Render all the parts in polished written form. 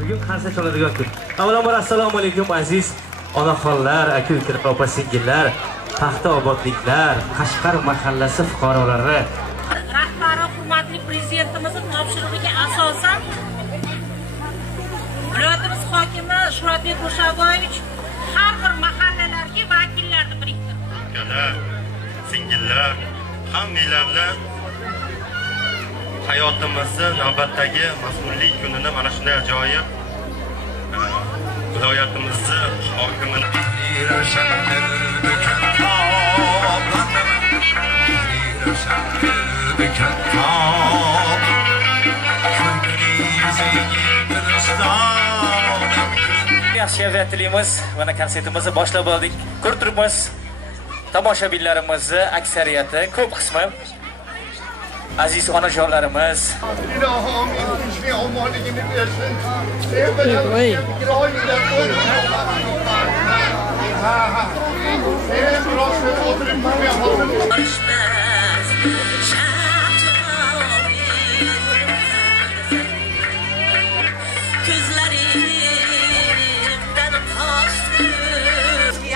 Bugun qarsa chaladigan kun. Avvalambor assalomu alaykum aziz onaxonlar, aka-ukalar, opa-singillar, Paxta obodliklar, Qashqar mahallasi fuqarolari. Rahbari hurmatli prezidentimizning topshirig'iga asosan viloyatimiz hokimi Shuhratbek Qo'shaboyevich har bir mahallalarga vakillarni biriktirdi. Akalar, singillar, hammalar hayotimizni navbatdagi mas'ullik kunini mana shunday ajoyib viloyatimizni hokimini yaxshi tilaymiz. Mana konsertimizni boshlab oldik. Ko'rib turibmiz. Tomoshabinlarimizni aksariyati, ko'p qismi aziz onajonlarimiz. Ilohim ishni omonligini bersin.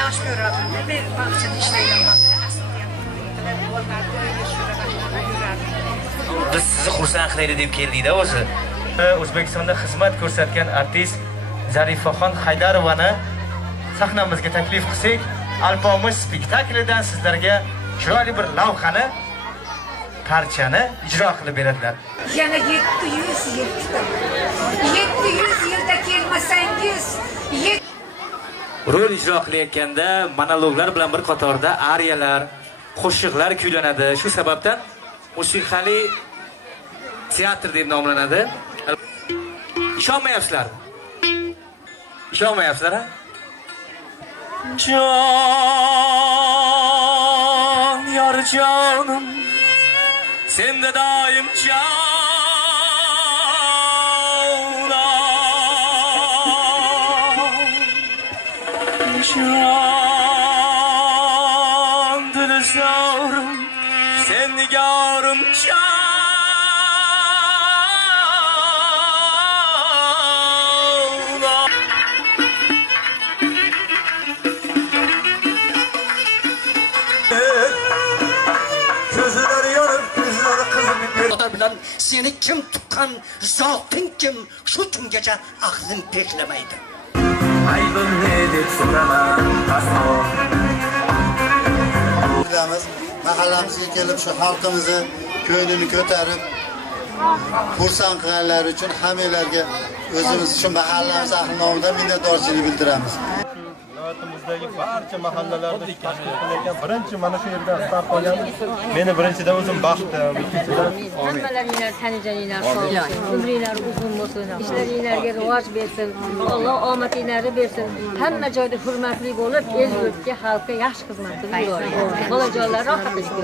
Yaxshi ko'radim. Men vaqtida ishlayman. Biz sizni xursand qilaylik deb keldik-da o'zi. O'zbekistonda xizmat ko'rsatgan artist Zarifaxon Haydarovani sahnamizga taklif qilsak, Alpomish spektaklidan sizlarga chiroyli bir lavhani, parchani ijro qilib beradilar. Yana 700 yil. 700 yilda kelmasangiz, Rol ijro qilayotganda monologlar bilan bir qatorda ariyalar, qo'shiqlar kuylanadi. Shu sababdan musiqali teatr deb nomlanadi. Ishonmayapsizlar? Ishonmayapsizlar? Jon, yor jonim, senda doim Jon, dil zorim, sen nigorim jon. Gözleri yanıp gözleri kızım. bilan seni kim tuqqan, zoting kim, shu kungacha aqling peklamaydi. Aybim ne deb so'raman aslo. Mahallamizga kelib shu xalqimizni ko'nglini ko'tarib xursand qilganlar uchun hammalarga o'zimiz shu mahallamiz ahli nomidan minnatdorchilik bildiramiz. Viloyatimizdagi barcha mahallalarda tashkil qilingan birinchi mana shu yerda start olganmiz. Meni birinchidan o'zim baxtim, ikkinchidan Hammalaringlar tanijaninglar sog' bo'lsin, umringlar uzun bo'lsin, ishlaringlarga rivoj bersin, Alloh omadinglarni bersin. Hamma joyda hurmatli bo'lib, el yurtga, xalqqa yaxshi xizmat qilib yursin. Bolajonlar rohat qilib.